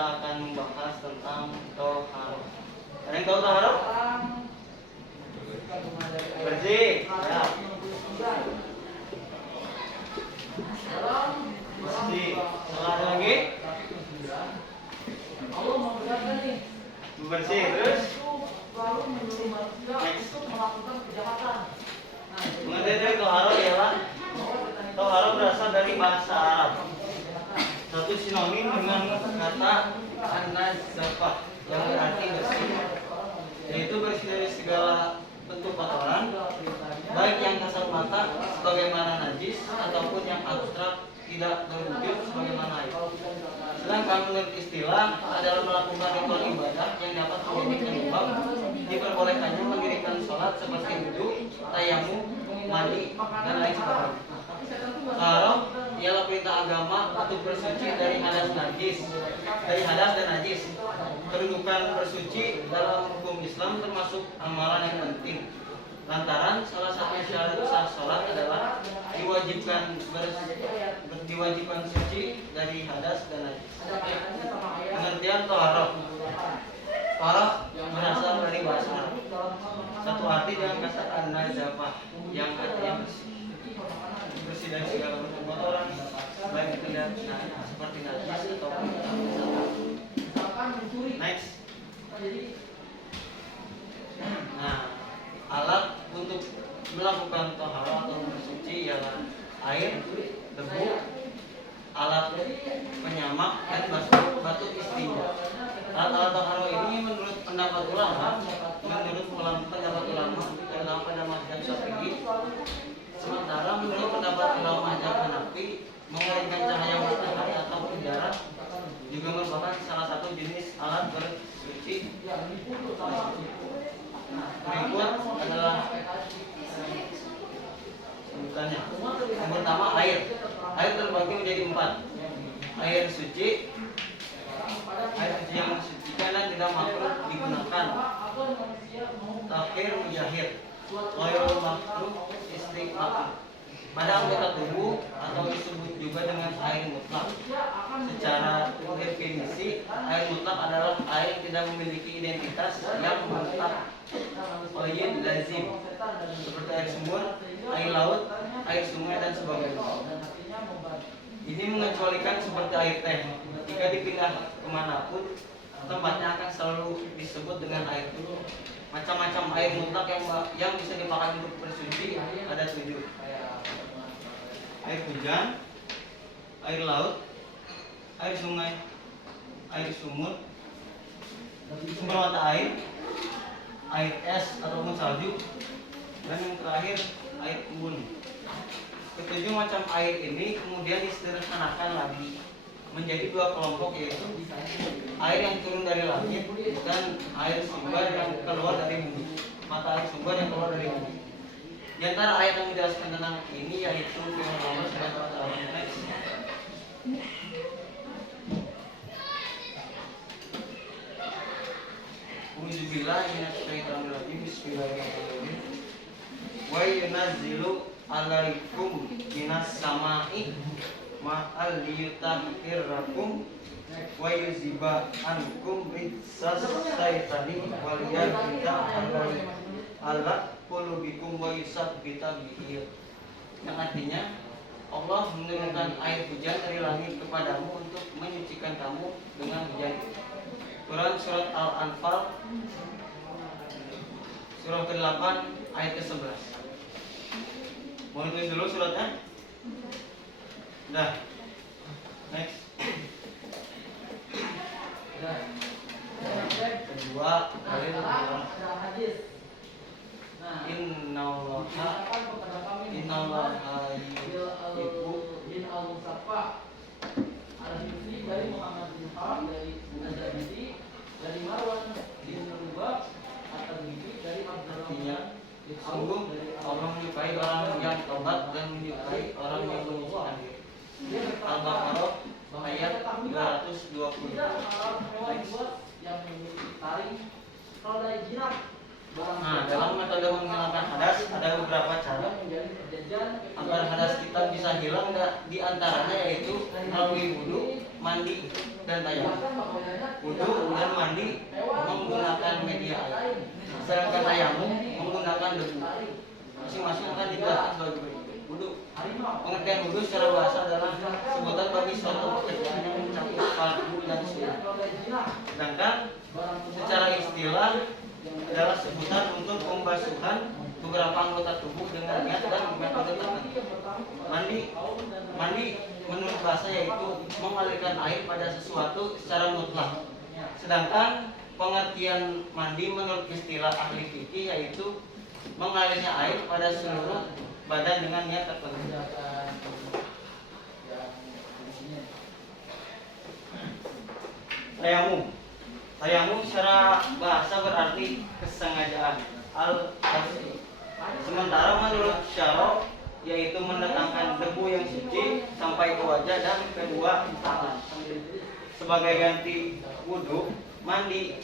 kita akan membahas tentang toharoh. Ada yang tahu toharoh? Bersih. Ya. Bersih. Salah lagi? Bersih. Terus? Next. Mengenai dari toharoh ialah toharoh berasal dari bahasa Arab. Satu sinonim dengan kata an-nazafah yang berarti bersih, yaitu bersih dari segala bentuk kotoran, baik yang kasat mata sebagaimana najis ataupun yang abstrak tidak terwujud sebagaimana aib. Sedangkan menurut istilah adalah melakukan ritual ibadah yang dapat menjadi penyebab diperbolehkannya mendirikan sholat seperti wudu, tayamum, mandi, dan lain sebagainya. Toharoh ialah perintah agama untuk bersuci dari hadas dan najis. Kedudukan bersuci dalam hukum Islam termasuk amalan yang penting. Lantaran salah satu syarat sah sholat adalah diwajibkan suci dari hadas dan najis. Pengertian toharoh. Toharoh berasal dari bahasa Arab. Satu arti dengan kata an-nazafah yang artinya bersih dari segala bentuk kotoran, baik tidak seperti najis ataupun next. Nah, alat untuk melakukan toharoh atau bersuci ialah air, debu, alat penyamak, dan batu istinja. Alat-alat toharoh ini menurut pendapat ulama adalah pada mazhab Syafi'i. Sementara menurut pendapat ulama mazhab Hanafi, mengeluarkan cahaya matahari atau udara juga merupakan salah satu jenis alat bersuci. Berikut adalah sebutannya. Yang pertama, air. Air terbagi menjadi 4. Air suci yang mensucikan dan tidak makruh digunakan. Tahir mujahir. Ghairul makruh istiqamah. Pada anggota tubuh atau disebut juga dengan air mutlak. Secara definisi, air mutlak adalah air yang tidak memiliki identitas yang mutlak. Qayyid lazim, seperti air sumur, air laut, air sungai, dan sebagainya. Ini mengecualikan seperti air teh. Jika dipindah kemanapun, tempatnya akan selalu disebut dengan air. Macam-macam air mutlak yang bisa dipakai untuk bersuci ada 7. Air hujan, air laut, air sungai, air sumur, sumber mata air, air es ataupun salju, dan yang terakhir air embun. Ketujuh macam air ini kemudian disederhanakan lagi menjadi 2 kelompok, yaitu air yang turun dari langit dan air sumber yang keluar dari bumi. Mata air sumber yang keluar dari bumi. Di antara ayat yang menjelaskan tentang ini yaitu firman Allah Subhanahu wa taala. Uzubillahi minasyaitonir rajim. Bismillahirrahmanirrahim. Wa yunazzilu 'alaikum minas sama'i ma'al liyutahhirakum wa yuziba ankum ritsas syaitani wal yadita ala qulubikum wa yusabbita bihi. Yang artinya Allah menurunkan air hujan dari langit kepadamu untuk menyucikan kamu dengan hujan. Quran surat Al-Anfal surah ke-8 ayat ke-11. Mau tulis dulu suratnya? Dah. Next. Kedua, Innallaha yuhibbu bin al-musaffa al-Hifzi dari Muhammad bin Harb dari Nazabiti dari Marwan bin Rubah at-Tabiki dari Abdullah. Sungguh Allah menyukai orang yang tobat dan menyukai orang yang menyucikan diri. Al-Baqarah ayat 220. Nah, dalam metode menghilangkan hadas ada beberapa cara agar hadas kita bisa hilang. Di antaranya yaitu melalui wudu, mandi dan tayamum. Wudu dan mandi menggunakan media air, sedangkan tayamum menggunakan debu. Masing-masing akan dijelaskan sebagai berikut. Wudu. Pengertian wudu secara bahasa adalah sebutan bagi suatu pekerjaan yang mencakup fardu dan sunnah. Sedangkan secara istilah adalah sebutan untuk pembasuhan beberapa anggota tubuh dengan niat dan metode tertentu. Mandi menurut bahasa yaitu mengalirkan air pada sesuatu secara mutlak. Sedangkan pengertian mandi menurut istilah ahli fikih yaitu mengalirnya air pada seluruh badan dengan niat tertentu. Tayamum secara bahasa berarti kesengajaan al-qasdi. Sementara menurut syarah yaitu mendatangkan debu yang suci sampai ke wajah dan kedua tangan sebagai ganti wudu, mandi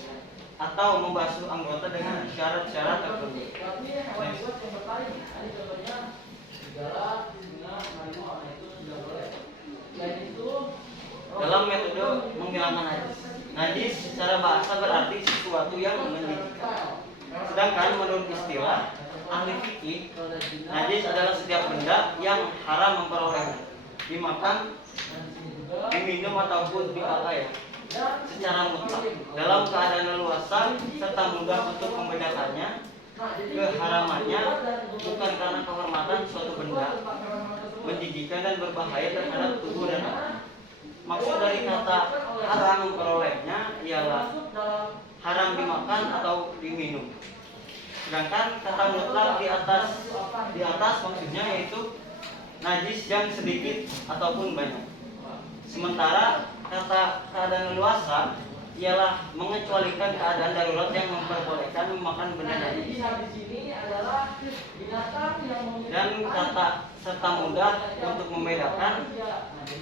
atau membasuh anggota dengan syarat-syarat tertentu. Dalam metode menghilangkan najis. Najis secara bahasa berarti sesuatu yang menjijikkan. Sedangkan menurut istilah ahli fikih, najis adalah setiap benda yang haram memperolehnya, dimakan, diminum ataupun dipakai secara mutlak dalam keadaan leluasa serta mudah untuk membedakannya. Keharamannya bukan karena kehormatan suatu benda menjijikkan dan berbahaya terhadap tubuh dan alam. Maksud dari kata haram memperolehnya ialah haram dimakan atau diminum. Sedangkan kata mutlak di atas maksudnya yaitu najis yang sedikit ataupun banyak. Sementara kata keadaan leluasa ialah mengecualikan keadaan darurat yang memperbolehkan memakan benda najis. Dan kata serta mudah untuk membedakan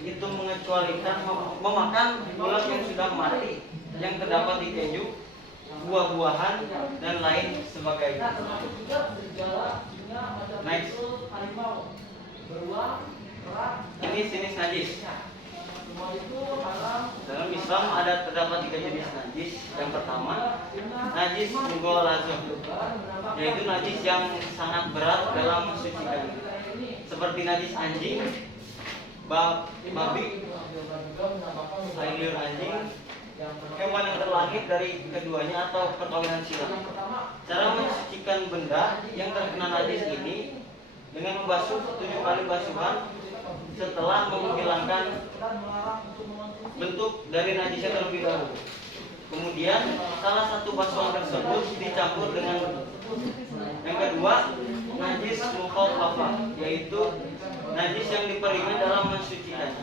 itu mengecualikan memakan ulat yang sudah mati yang terdapat di keju, buah-buahan dan lain sebagainya. Next. Ini jenis najis. Dalam Islam terdapat 3 jenis najis. Yang pertama, najis mughalazah, yaitu najis yang sangat berat dalam mensucikan, seperti najis anjing, babi, air liur anjing, hewan yang terlahir dari keduanya atau perkawinan silang. Cara mensucikan benda yang terkena najis ini dengan membasuh 7 kali basuhan setelah menghilangkan bentuk dari najisnya terlebih dahulu. Kemudian salah satu basuhan tersebut dicampur dengan belut. Yang kedua, najis mukhaffafah, yaitu najis yang diperingan dalam mensucikannya,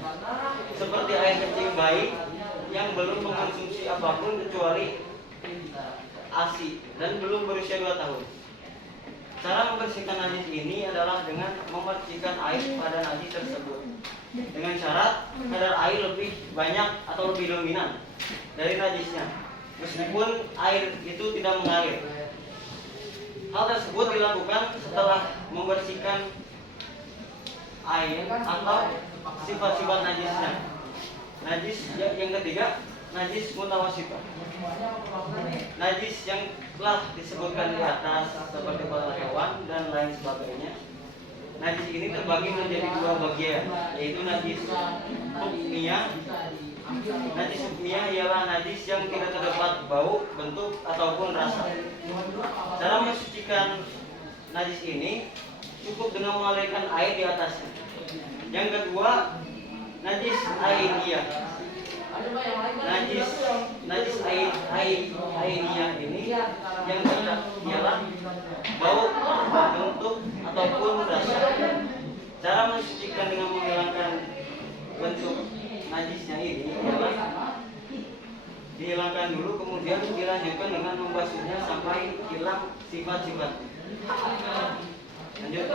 seperti air kencing bayi yang belum mengkonsumsi apapun kecuali ASI dan belum berusia 2 tahun. Cara membersihkan najis ini adalah dengan memercikan air pada najis tersebut dengan syarat kadar air lebih banyak atau lebih dominan dari najisnya, meskipun air itu tidak mengalir. Hal tersebut dilakukan setelah membersihkan air atau sifat-sifat najisnya. Najis yang ketiga, najis mutawasitah. Najis yang telah disebutkan di atas seperti kotoran hewan dan lain sebagainya. Najis ini terbagi menjadi 2 bagian, yaitu najis hukmiyah. Najis hukmiyah ialah najis yang tidak terdapat bau, bentuk ataupun rasa. Cara mensucikan najis ini cukup dengan mengalirkan air di atasnya. Yang kedua, najis ainiyah. Najis ainiyah ini yang terdapat ialah bau, bentuk ataupun rasa. Cara mensucikan dengan menghilangkan bentuk najisnya ini ialah dihilangkan dulu, kemudian dilanjutkan dengan membasuhnya sampai hilang sifat-sifatnya. Lanjut.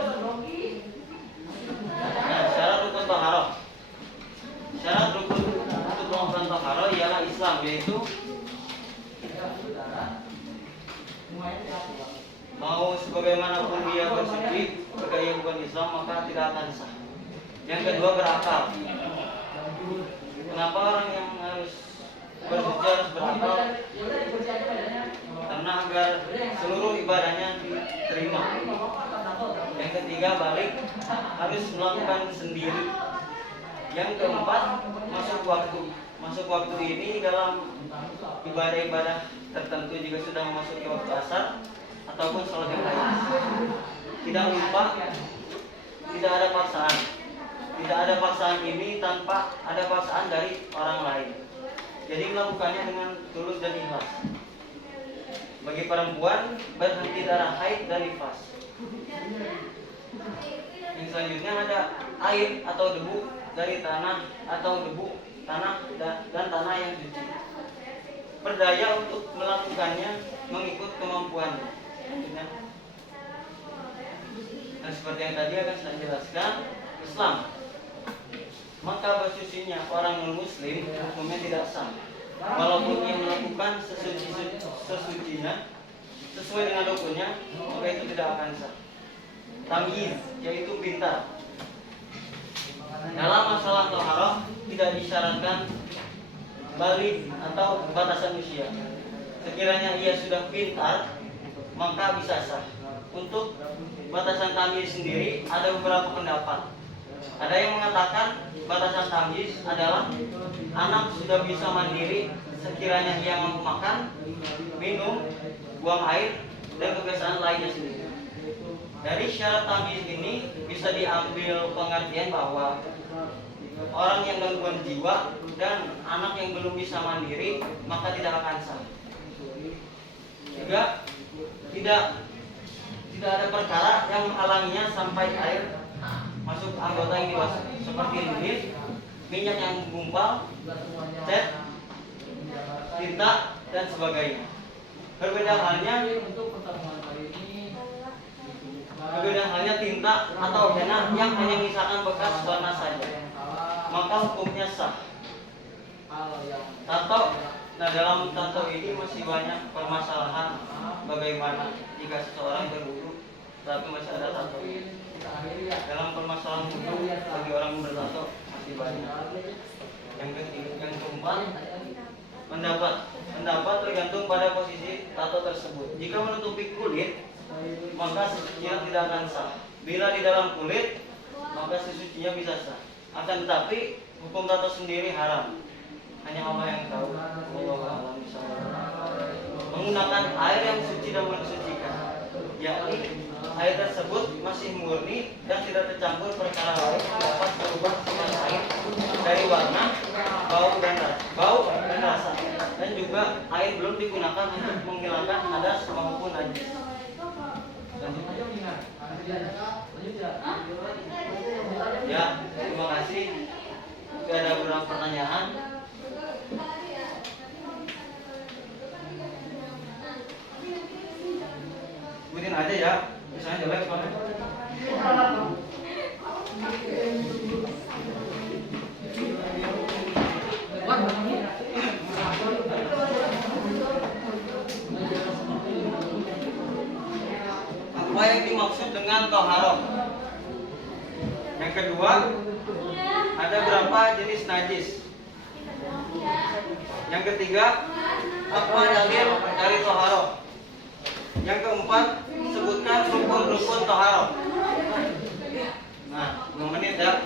Nah, syarat rukun taharah. Syarat rukun untuk melakukan taharah ialah Islam, yaitu mau sebagaimanapun dia bersuci bergaya bukan Islam maka tidak akan sah. Yang kedua, berakal. Kenapa orang yang harus bersuci harus berakal? Karena agar seluruh ibadahnya diterima. Yang ketiga, balik harus melakukan sendiri. Yang keempat, masuk waktu. Masuk waktu ini dalam ibadah-ibadah tertentu jika sudah memasuki waktu asar ataupun sholat yang lain. Tidak lupa, tidak ada paksaan. Tidak ada paksaan ini tanpa ada paksaan dari orang lain. Jadi melakukannya dengan tulus dan ikhlas. Bagi perempuan, berhenti darah haid dan nifas. Yang selanjutnya ada air atau debu dari tanah atau debu tanah dan tanah yang suci. Berdaya untuk melakukannya mengikut kemampuannya. Nah, seperti yang tadi akan saya jelaskan, Islam, maka bersucinya orang non-muslim hukumnya tidak sah. Walaupun ia melakukan sesucinya sesuai dengan rukunnya, maka itu tidak akan sah. Tamyiz, yaitu pintar. Dalam masalah thaharah tidak disyaratkan balik atau batasan usia. Sekiranya ia sudah pintar, maka bisa sah. Untuk batasan tamyiz sendiri ada beberapa pendapat. Ada yang mengatakan batasan tamyiz adalah anak sudah bisa mandiri sekiranya ia mampu makan, minum, buang air, dan kebiasaan lainnya sendiri. Dari syarat tamyiz ini bisa diambil pengertian bahwa orang yang gangguan jiwa dan anak yang belum bisa mandiri maka tidak akan sah. Juga tidak ada perkara yang menghalanginya sampai air masuk anggota yang dewasa seperti lilit, minyak yang menggumpal, cat, tinta dan sebagainya. Berbeda halnya tinta atau henna yang hanya menyisakan bekas warna saja, maka hukumnya sah. Tato, nah dalam tato ini masih banyak permasalahan. Bagaimana jika seseorang berwudu tapi masih ada tato? Dalam permasalahan wudu bagi orang yang bertato masih banyak. Yang keempat, pendapat tergantung pada posisi tato tersebut. Jika menutupi kulit, maka sesucinya tidak akan sah. Bila di dalam kulit, maka sesucinya bisa sah. Akan tetapi hukum tato sendiri haram. Hanya Allah yang tahu. Wallahu a'lam bishawab. Menggunakan air yang suci dan mensucikan, yakni air tersebut masih murni dan tidak tercampur perkara lain dapat berubah dengan air dari warna, bau dan rasa. Dan juga air belum digunakan untuk menghilangkan hadas maupun najis. Ya, terima kasih. Jika ada beberapa pertanyaan, ikutin aja ya. Misalnya jelek soalnya. Apa yang dimaksud dengan thaharah? Yang kedua, ada berapa jenis najis? Yang ketiga, apa dalil dari thaharah? Yang keempat, sebutkan rukun-rukun thaharah. Nah, 2 menit ya.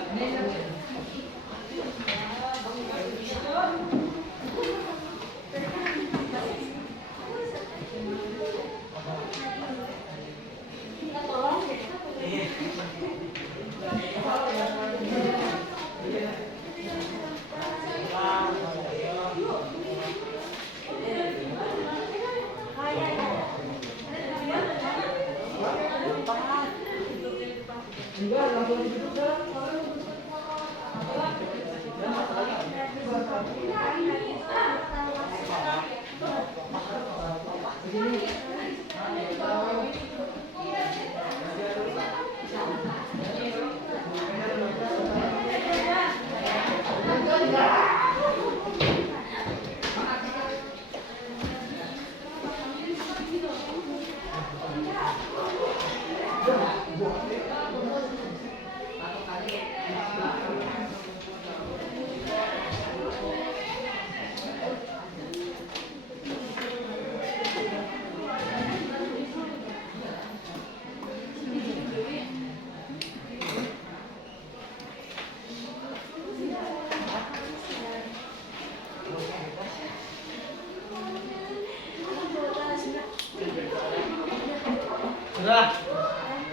Sudah?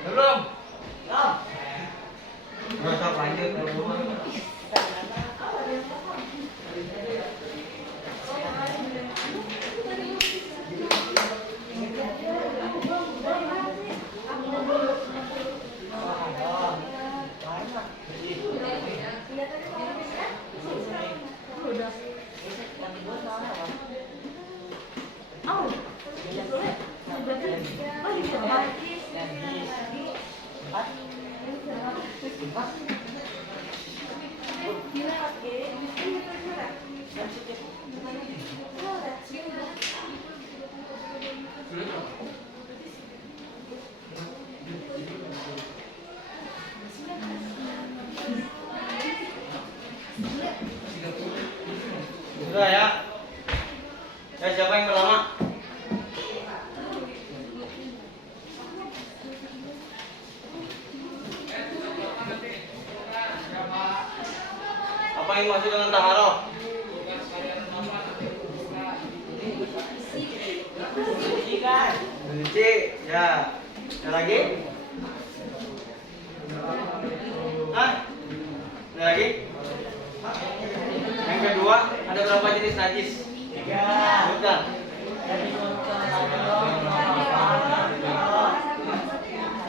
Belum? Belum. Berasa lanjut dulu. Sudah ya. Ya siapa yang pertama? Apa yang masuk dengan taharoh? Suci, ya. Ada lagi? Hah? Ada lagi? Yang kedua, ada berapa jenis najis? 3. Bukan.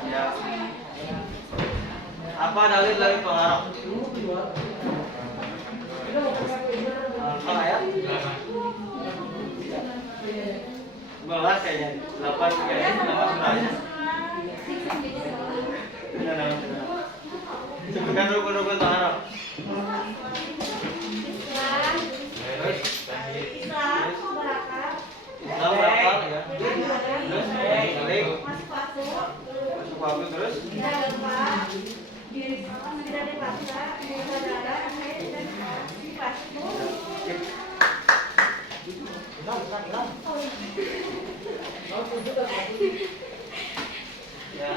Ya. Apa dalil dari pengaruh? Apa ayat? 12 kayaknya. 8 kayaknya. Nama surahnya. Sebutkan rukun-rukun taharah. Islam berakal ya. Terus balik. Masuk waktu terus. Ya,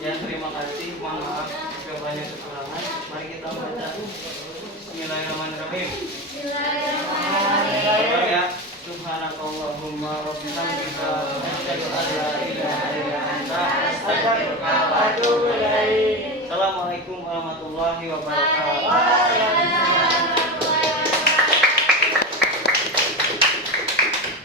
ya terima kasih. Mohon maaf jika banyak kekurangan. Mari kita baca. Bismillahirrahmanirrahim. Bismillahirrahmanirrahim. Ya. Subhanakallahumma wa bihamdika asyhadu an la ilaha illa anta astaghfiruka wa atubu ilaik. Assalamualaikum warahmatullahi wabarakatuh.